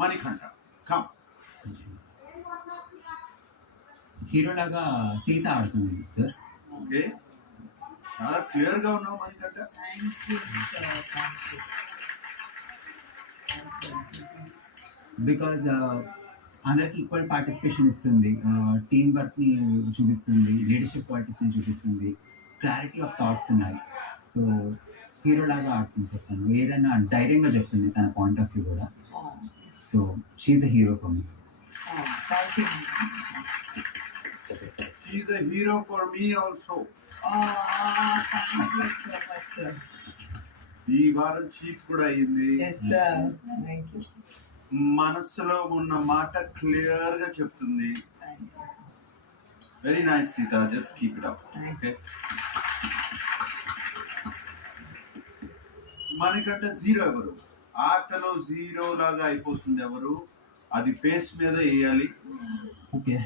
Manikanta come. Hero లాగా సీత ఆడుతుంది sir. Okay, చాలా క్లియర్ గా ఉన్నావు మణికంఠ. బికాజ్ అందరికి ఈక్వల్ పార్టిసిపేషన్ ఇస్తుంది, టీమ్ వర్క్ ని చూపిస్తుంది, లీడర్షిప్ క్వాలిటీస్ ని చూపిస్తుంది, క్లారిటీ ఆఫ్ థాట్స్ ఉన్నాయి. సో హీరో లాగా ఆడుతుంది సార్. తను ఏదైనా ధైర్యంగా చెప్తుంది తన పాయింట్ ఆఫ్ వ్యూ కూడా. So she's a hero for me. She is a hero for me also. Thank you so much, sir. ఈ వారం చీఫ్ కూడా అయింది. Yes, sir. Thank you, sir. మనస్సులో ఉన్న మాట క్లియర్ గా చెప్తుంది. Thank you, sir. Very nice Sita, just keep it up. Okay, మనకంటే జీరో ఎవరు? ఆటలో జీరో లాగా అయిపోతుంది ఎవరు? అది ఫేస్ మీద వేయాలి. Okay,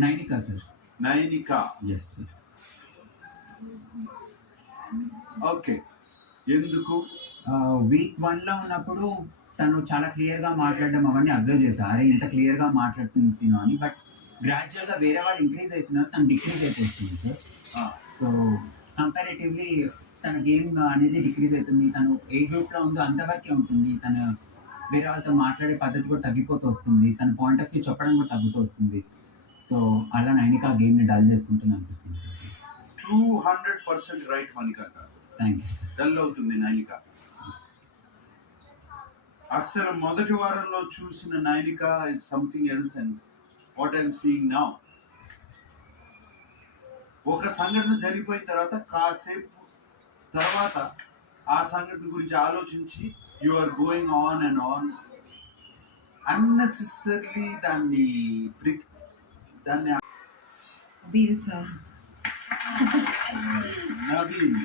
Nainika sir. Nainika. Yes sir. Okay, ఎందుకు? వీక్ 1 లో ఉన్నప్పుడు తను చాలా క్లియర్ గా మాట్లాడడం అవన్నీ అబ్జర్వ్ చేశారు. అరే ఇంత క్లియర్ గా మాట్లాడుతుంది తిను అని. బట్ గ్రాడ్యువల్ గా వేరే వాడు ఇంక్రీజ్ అవుతున్నారు, తను డిక్రీజ్ అయిపోతుంది సార్. సో కంపారేటివ్లీ తన గేమ్ అనేది డిక్రీజ్ అవుతుంది. తను ఏ గ్రూప్ లో ఉందో అంతవరకే ఉంటుంది. తన వేరే వాళ్ళతో మాట్లాడే పద్ధతి కూడా తగ్గిపోతూ వస్తుంది. తన పాయింట్ ఆఫ్ వ్యూ చెప్పడం కూడా తగ్గుతూ వస్తుంది. సో అలా నైనికా గేమ్ ని డల్ చేసుకుంటుంది అనిపిస్తుంది sir. 200% right Manikanta. Thank you sir. Dull అవుతుంది నైనిక. అసలు మొదటి వారంలో చూసిన Nainika is something else and what I'm seeing now. ఒక సంఘటన జరిగిపోయిన తర్వాత కాసేపు తర్వాత ఆ సంఘటన గురించి ఆలోచించి you are going on and on unnecessary దాన్ని నవీన్.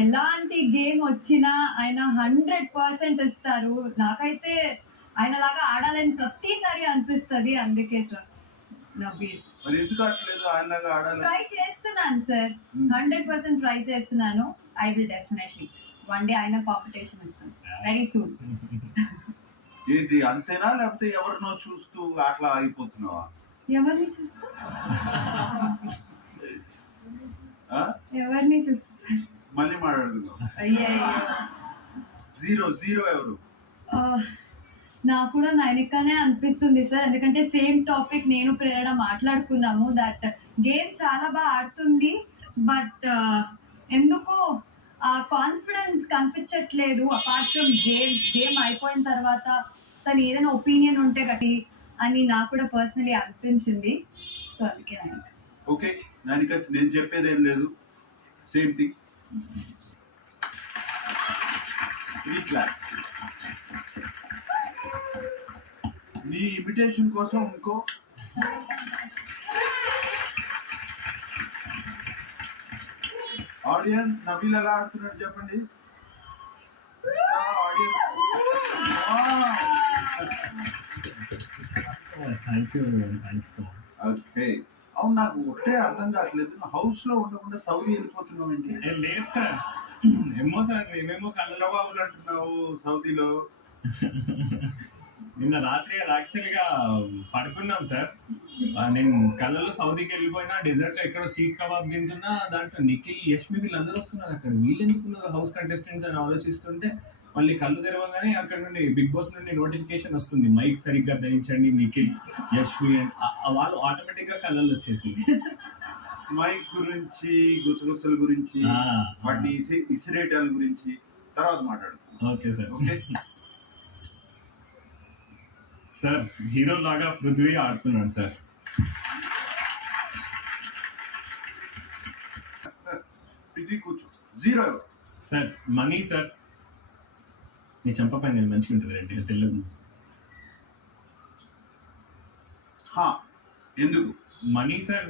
ఎలాంటి గేమ్ వచ్చినా ఆయన 100% ఇస్తారు. నాకైతే ఆయన లాగా ఆడాలని ప్రతిసారి అనిపిస్తుంది. అందుకే సార్ నవీన్. మరి ఎందుకు ఆడలేదు ఆయన లాగా ఆడాలి? ట్రై చేస్తున్నాను సార్, 100% ట్రై చేస్తున్నాను. I will definitely one day ఆయన కాంపిటీషన్ ఇస్తాను వెరీ సూన్. ఏంటి అంతేనా, లేకపోతే ఎవరినో చూస్తూ అట్లా అయిపోతున్నావా? ఎవరిని చూస్తా ఎవరిని చూస్తా సార్? మళ్ళీ మాట్లాడుతున్నావు. జీరో ఎవరు? నాకు కూడా నైనికానే అనిపిస్తుంది సార్. ఎందుకంటే సేమ్ టాపిక్ నేను ప్రేరణ మాట్లాడుకున్నాము. దట్ గేమ్ చాలా బాగా ఆడుతుంది, బట్ ఎందుకో ఆ కాన్ఫిడెన్స్ కనిపించట్లేదు. అపార్ట్ ఫ్రమ్ గేమ్ అయిపోయిన తర్వాత తను ఏదైనా ఒపీనియన్ ఉంటే గట్టి అని నాకు కూడా పర్సనలీ అనిపించింది. సో అందుకే నైనిక. ఓకే నైనిక, నేను చెప్పేది ఏం లేదు, సేమ్ థింగ్. నీ ఇమిటేషన్ కోసం ఇంకో ఆడియన్స్ నబీల్ ఎలా ఆడుతున్నాడు చెప్పండి. ఓకే, అవును నాకు ఒకటే అర్థం కావట్లేదు, హౌస్ లో ఉండకుండా సౌదీ వెళ్ళిపోతున్నావు ఏంటి? లేదు సార్, ఏమో సార్ మేమేమో కబాబులు అంటున్నావు సౌదీలో. నిన్న రాత్రి యాక్చువల్గా పడుకున్నాం సార్. నేను కళ్ళలో సౌదీకి వెళ్ళిపోయినా, డెజర్ట్ లో ఎక్కడో సీక్ కబాబ్ తింటున్నా, దాంట్లో నిఖిల్ యష్మి వీళ్ళందరూ వస్తున్నారు. అక్కడ వీళ్ళు ఎందుకున్నారు హౌస్ కంటెస్టెంట్స్ అని ఆలోచిస్తుంటే మళ్ళీ కళ్ళు తెరవగానే అక్కడ నుండి బిగ్ బాస్ నుండి నోటిఫికేషన్ వస్తుంది, మైక్ సరిగ్గా ధరించండి నిఖిల్ యష్మి అని. వాళ్ళు ఆటోమేటిక్ గా కళ్ళల్లో వచ్చేసి మైక్ గురించి, గుసగుసల గురించి, వాటిని ఇసిరేటాల గురించి తర్వాత మాట్లాడుతున్నాం. Okay sir. Okay sir, hero లాగా పృథ్వీ ఆడుతున్నాడు సార్. కూర్చో. Zero sir money sir. నీ చంపపైన మంచిగా ఉంటుంది రెడ్డి తెల్లగు. ఎందుకు మనీ సార్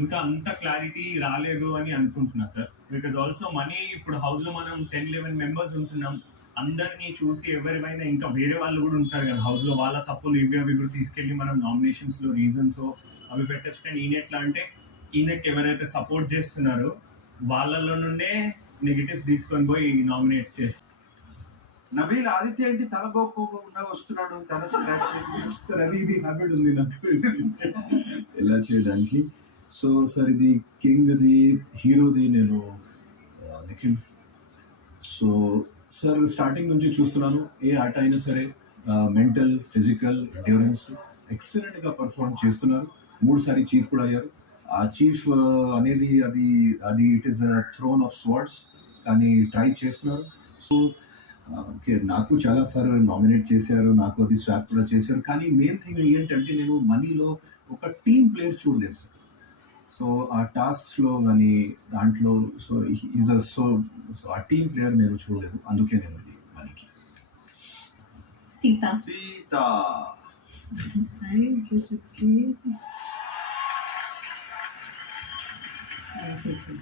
ఇంకా అంత క్లారిటీ రాలేదు అని అనుకుంటున్నా సార్. బికాజ్ ఆల్సో మనీ ఇప్పుడు హౌస్ లో మనం 10-11 మెంబర్స్ ఉంటున్నాం. అందరినీ చూసి ఎవరివైనా ఇంకా వేరే వాళ్ళు కూడా ఉంటారు కదా హౌస్ లో, వాళ్ళ తప్పులు ఇవి కూడా తీసుకెళ్ళి మనం నామినేషన్స్ లో రీజన్స్ అవి పెట్టచ్చు. కానీ ఈయన ఎట్లా అంటే ఈయనకి ఎవరైతే సపోర్ట్ చేస్తున్నారో వాళ్ళలో నుండే నెగటివ్స్ తీసుకొని పోయి నామినేట్ చేస్తారు. నబీల్ ఆదిత్య ఏంటి తలగొక్కకుండా వస్తున్నాడు, తల స్క్రాచ్ చేయండి. సార్ అది ఇది హ్యాబిట్ ఉంది నాకు ఎలా చేయడానికి. సో సార్ ఇది కింగ్ది హీరోది నేను నిఖిల్. సో సార్ స్టార్టింగ్ నుంచి చూస్తున్నాను ఏ ఆట అయినా సరే మెంటల్ ఫిజికల్ ఎండ్యూరెన్స్ ఎక్సలెంట్గా పర్ఫార్మ్ చేస్తున్నారు. 3 సారి చీఫ్ కూడా అయ్యారు. ఆ చీఫ్ అనేది అది it is a throne of swords, కానీ ట్రై చేస్తున్నారు. సో ఓకే, నాకు చాలా సార్ నామినేట్ చేశారు, నాకు అది స్వాప్ కూడా చేశారు. కానీ మెయిన్ థింగ్ ఏంటంటే నేను మనీలో ఒక టీమ్ ప్లేయర్ చూడలేదు సార్. సో ఆ టాస్క్స్లో కానీ దాంట్లో సో ఈజ్ సో ఆ టీమ్ ప్లేయర్ నేను చూడలేదు, అందుకే నేను ఇది మనీకి. Sita Sita Thank you, Chucky. Thank you, sir.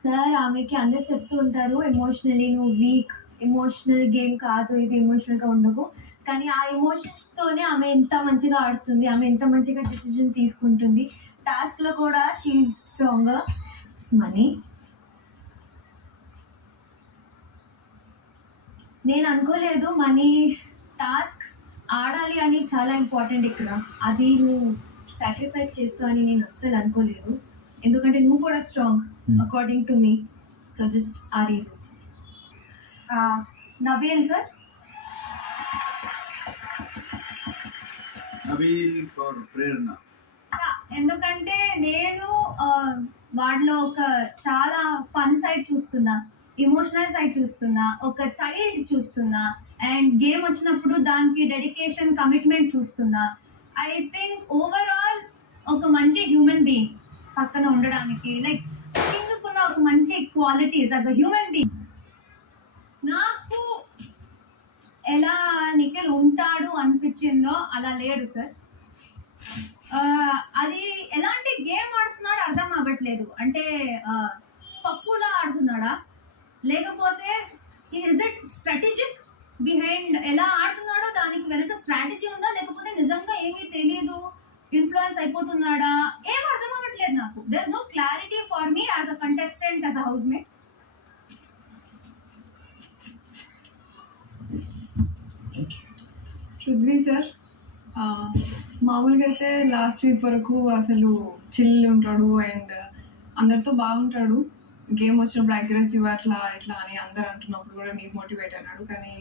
Sir ఆమెకి అందరు చెప్తూ ఉంటారు ఎమోషనలీ నువ్వు వీక్, ఎమోషనల్ గేమ్ కాదు ఇది, ఎమోషనల్గా ఉండకు. కానీ ఆ ఎమోషన్స్తోనే ఆమె ఎంత మంచిగా ఆడుతుంది, ఆమె ఎంత మంచిగా డెసిజన్ తీసుకుంటుంది. టాస్క్లో కూడా షీఈ్ స్ట్రాంగర్. మనీ నేను అనుకోలేదు మనీ టాస్క్ ఆడాలి అని చాలా ఇంపార్టెంట్ ఇక్కడ. అది నువ్వు సాక్రిఫైస్ చేస్తావు అని నేను అస్సలు అనుకోలేదు. ఎందుకంటే నువ్వు కూడా strong according to me. So just ఆ reasons. Nabeel sir Nabeel for Prerana. ఎందుకంటే నేను వాటిలో ఒక చాలా ఫన్ సైడ్ చూస్తున్నా, ఇమోషనల్ సైడ్ చూస్తున్నా, ఒక చైల్డ్ చూస్తున్నా, అండ్ గేమ్ వచ్చినప్పుడు దానికి డెడికేషన్ కమిట్మెంట్ చూస్తున్నా. ఐ థింక్ ఓవరాల్ ఒక మంచి హ్యూమన్ బీయింగ్ పక్కన ఉండడానికి, లైక్ కింగ్కున్న ఒక మంచి qualities as a human being. నాకు ఎలా నిఖిల్ ఉంటాడు అనిపించిందో అలా లేడు సార్. అది ఎలాంటి గేమ్ ఆడుతున్నాడో అర్థం అవ్వట్లేదు. అంటే పప్పులా ఆడుతున్నాడా, లేకపోతే ఇస్ ఇట్ స్ట్రాటజిక్ బిహైండ్ ఎలా ఆడుతున్నాడో దానికి వెనక స్ట్రాటజీ ఉందా, లేకపోతే నిజంగా ఏమీ తెలియదు ఇన్ఫ్లుయెన్స్ అయిపోతున్నాడా, ఏం అర్థం అవ్వట్లేదు నాకు. There is no clarity for me as a contestant, as a house mate. Prithvi sir మామూలుగా అయితే లాస్ట్ వీక్ వరకు అసలు చిల్ ఉంటాడు అండ్ అందరితో బాగుంటాడు. గేమ్ వచ్చినప్పుడు అగ్రెసివ్ అట్లా ఇట్లా అని అందరు అంటున్నప్పుడు కూడా డీమోటివేట్ అయినాడు. కానీ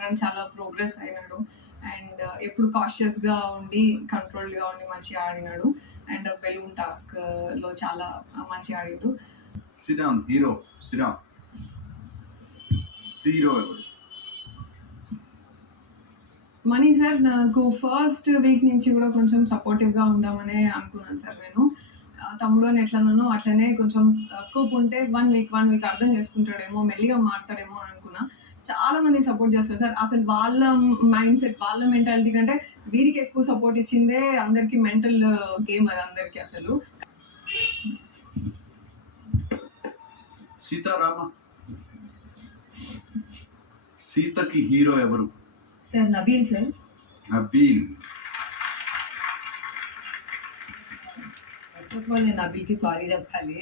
రాను చాలా ప్రోగ్రెస్ అయినాడు అండ్ ఎప్పుడు కాషియస్గా ఉండి కంట్రోల్డ్గా ఉండి మంచిగా ఆడినాడు. అండ్ బెలూన్ టాస్క్లో చాలా మంచిగా ఆడిండు. Sit down hero, sit down. Hero ఎవరు? మనీ సార్ నాకు ఫస్ట్ వీక్ నుంచి కూడా కొంచెం సపోర్టివ్గా ఉందామనే అనుకున్నాను సార్. నేను తమ్ముడు అని ఎట్లన్నానో అట్లనే కొంచెం స్కోప్ ఉంటే వన్ వీక్ అర్థం చేసుకుంటాడేమో, మెల్లిగా మారుతాడేమో అని అనుకున్నా. చాలా మంది సపోర్ట్ చేస్తారు సార్. అసలు వాళ్ళ మైండ్ సెట్, వాళ్ళ మెంటాలిటీ కంటే వీరికి ఎక్కువ సపోర్ట్ ఇచ్చిందే అందరికి మెంటల్ గేమ్ అది అందరికి. అసలు సీతారామ, సీతకి హీరో ఎవరు? Sir Nabeel sir. Nabeel. First of all నేను నబీల్కి సారీ చెప్పాలి.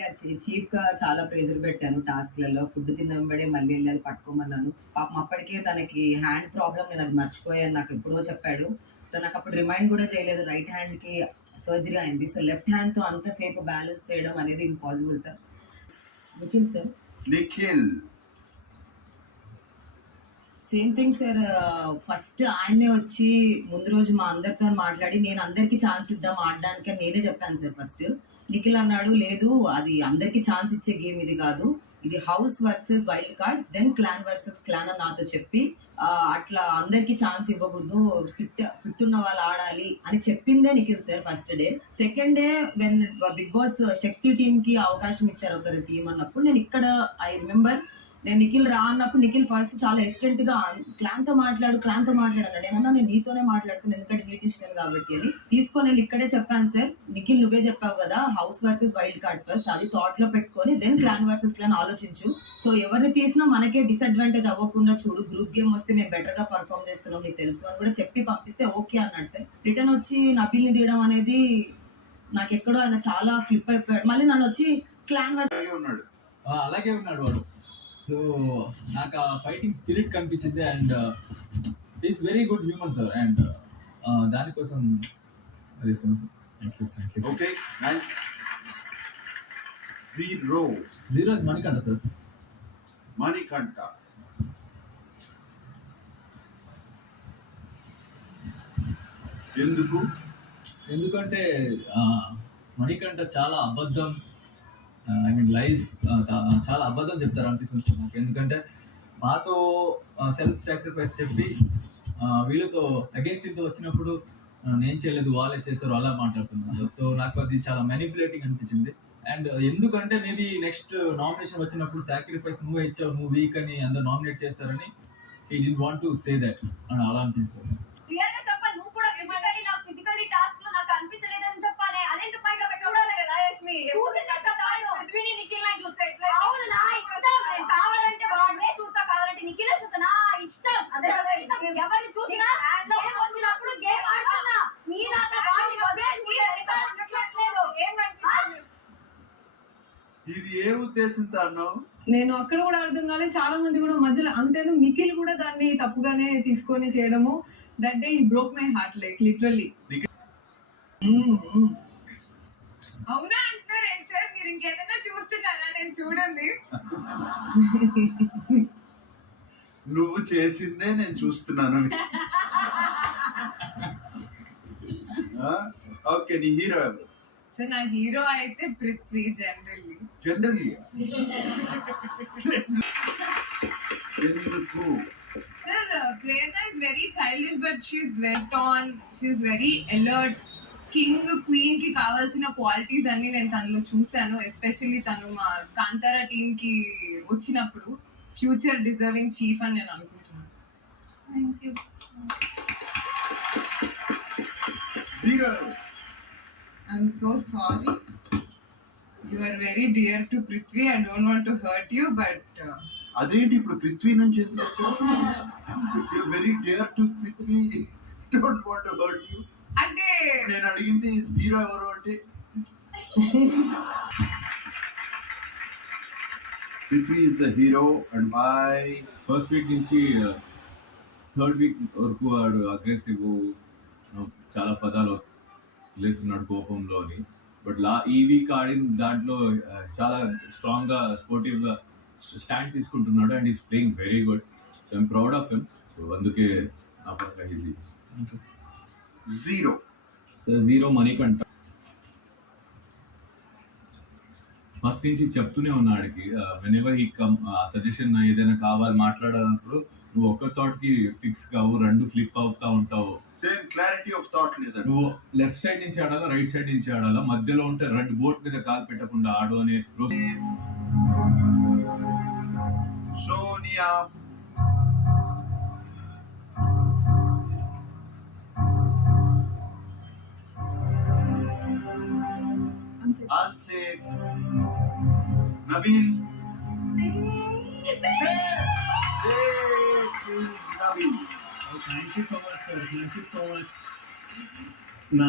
చీఫ్గా చాలా ప్రెజర్ పెట్టాను టాస్క్లలో. ఫుడ్ తిన్నబడే మళ్ళీ వెళ్ళి పట్టుకోమన్నాను. పాపం అప్పటికే తనకి హ్యాండ్ ప్రాబ్లం, నేను అది మర్చిపోయాను, నాకు ఎప్పుడో చెప్పాడు. తనకు అప్పుడు రిమైండ్ కూడా చేయలేదు. రైట్ హ్యాండ్కి సర్జరీ అయింది. సో లెఫ్ట్ హ్యాండ్తో అంతసేపు బ్యాలెన్స్ చేయడం అనేది impossible sir. Nikhil sir. Nikhil same thing sir. First ఆయనే వచ్చి ముందు రోజు మా అందరితో మాట్లాడి నేను అందరికీ ఛాన్స్ ఇద్దాం ఆడడానికి అని నేనే చెప్పాను సార్. ఫస్ట్ నిఖిల్ అన్నాడు లేదు అది అందరికీ ఛాన్స్ ఇచ్చే గేమ్ ఇది కాదు, ఇది house versus wild cards then clan versus clan అని నాతో చెప్పి అట్లా అందరికీ ఛాన్స్ ఇవ్వకూడదు, ఫిట్ ఉన్న వాళ్ళు ఆడాలి అని చెప్పిందే Nikhil sir first day. Second day when Bigg Boss Shakti టీంకి అవకాశం ఇచ్చారు ఒకరి టీం అన్నప్పుడు నేను ఇక్కడ ఐ రిమెంబర్ నేను నిఖిల్ రా అన్నప్పుడు నిఖిల్ ఫస్ట్ చాలా హెసిటెంట్గా క్లాన్తో మాట్లాడాను. నేనన్నా నేను నీతోనే మాట్లాడుతున్నాను ఎందుకంటే నీ డిసిషన్ కాబట్టి అని తీసుకొని వెళ్ళి ఇక్కడే చెప్పాను సార్. నిఖిల్ నువ్వే చెప్పావు కదా house versus wild cards first, అది థాట్ లో పెట్టుకొని దెన్ క్లాన్ వర్సెస్ క్లాన్ ఆలోచించు. సో ఎవరిని తీసినా మనకే డిసడ్వాంటేజ్ అవ్వకుండా చూడు, గ్రూప్ గేమ్ వస్తే మేము బెటర్ గా పర్ఫామ్ చేస్తున్నాం నీకు తెలుసు అని కూడా చెప్పి పంపిస్తే ఓకే అన్నాడు సార్. రిటర్న్ వచ్చి నబీల్ని తీయడం అనేది నాకు ఎక్కడో ఆయన చాలా ఫ్లిప్ అయిపోయాడు. మళ్ళీ నన్ను వచ్చి క్లాన్ వర్సెస్ ఉన్నాడు. అలాగే ఉన్నాడు వాడు. సో నాకు ఆ ఫైటింగ్ స్పిరిట్ కనిపించింది and is very good human sir and దానికోసం అది ఇస్తాను sir. Thank you. Okay nice. Zero zero is Manikanta sir. Manikanta. ఎందుకు? ఎందుకంటే మణికంఠ చాలా అబద్ధం, ఐ మీన్ లైజ్, చాలా అబద్ధం చెప్తారు అనిపిస్తుంది నాకు. ఎందుకంటే మాతో సెల్ఫ్ సాక్రిఫైస్ చెప్పి వీళ్ళతో అగేన్స్ట్ ఇంత వచ్చినప్పుడు నేను చేయలేదు వాళ్ళే చేశారు అలా మాట్లాడుతున్నాను. సో నాకు అది చాలా మ్యానిపులేటింగ్ అనిపించింది. అండ్ ఎందుకంటే మేబీ నెక్స్ట్ నామినేషన్ వచ్చినప్పుడు సాక్రిఫైస్ నువ్వే ఇచ్చావు, నువ్వు వీక్ అని అందరు నామినేట్ చేస్తారని he did want to say that అని అలా అనిపిస్తుంది. క్లియర్ గా చెప్పాలి, నువ్వు కూడా ఫిజికల్లీ నాకు ఫిజికల్లీ టాస్క్ లో నాకు అనిపించలేదని చెప్పాలి. అదేంటి మైండ్ లో పెట్టుకోవాలి కదా యష్మి. చూసినట్టు చెప్పాలి. పృథ్వీని నిఖిల్ ని చూస్తే ఎట్లా? అవును నా ఇష్టం. నేను కావాలంటే వాడినే చూస్తా, కావాలంటే నిఖిల్ చూస్తా, నా ఇష్టం. అదే ఎవరిని చూసినా గేమ్ వచ్చినప్పుడు గేమ్ ఆడుతున్నా. మీలాగా వాడిని వదిలేసి మీరు అనిపించట్లేదు. ఏం అనిపిస్తుంది? ఇది ఏ ఉద్దేశంతో అన్నావు? నేను అక్కడ కూడా అర్థం కాలేదు, చాలా మంది కూడా మధ్యలో అంతేందుకు నిఖిల్ కూడా దాన్ని తప్పుగానే తీసుకొని చేయడము. దట్ డే ఈ broke my heart like literally. అవునా అంటున్నారు ఏంటి సార్? మీరు ఇంకేదైనా చూస్తున్నారా? నేను చూడండి. నువ్వు చేసిందే నేను చూస్తున్నాను. ఓకే, నీ హీరో ఎవరు? సార్ నా హీరో అయితే పృథ్వీ. జనరల్లీ జనరల్లీ ఎందుకు? Sir Prerana is very childish but she's well tan, she's very alert. King queen కి కావాల్సిన క్వాలిటీస్ అన్ని నేను తనలో చూశాను. ఎస్పెషల్లీ తను మా కాంతారా టీమ్ కి వచ్చినప్పుడు ఫ్యూచర్ డిజర్వింగ్ చీఫ్ అని నేను అనుకుంటున్నాను. Thank you. Zero. I'm so sorry. You are very dear to Prithvi. I don't want to hurt you, but అదేంటి ఇప్పుడు పృథ్వీ నుంచి very dear to Prithvi, don't want to hurt you అంటే నేను అడిగింది జీరో ఎవరు అంటే Prithvi is the hero. And why? First week నుంచి third week వరకు వాడు అగ్రెసివ్, చాలా పదాలు లేస్తున్నాడు కోపంలో అని. బట్ ఈ వీక్ ఆడిన దాంట్లో చాలా స్ట్రాంగ్గా స్పోర్టివ్గా స్టాండ్ తీసుకుంటున్నాడు and is playing very good. So I'm proud of him. So అందుకే నా పట్ల easy. Zero. So zero Manikanta. First నుంచి చెప్తూనే ఉన్నాడికి whenever he come suggestion ఏదైనా కావాలి మాట్లాడాలన్నప్పుడు నువ్వు ఒక్క థాట్ కి ఫిక్స్ కావు, రెండు ఫ్లిప్ అవుతా ఉంటావు. సేమ్ క్లారిటీ ఆఫ్ థాట్ లేదా? నువ్వు లెఫ్ట్ సైడ్ నుంచి ఆడాలా, రైట్ సైడ్ నుంచి ఆడాలా, మధ్యలో ఉంటే రెండు బోట్ మీద కాలు పెట్టకుండా ఆడు అనే. Sonia. Unsafe. Nabeel. Nabeel. Thank you so much sir. Thank you so much. నా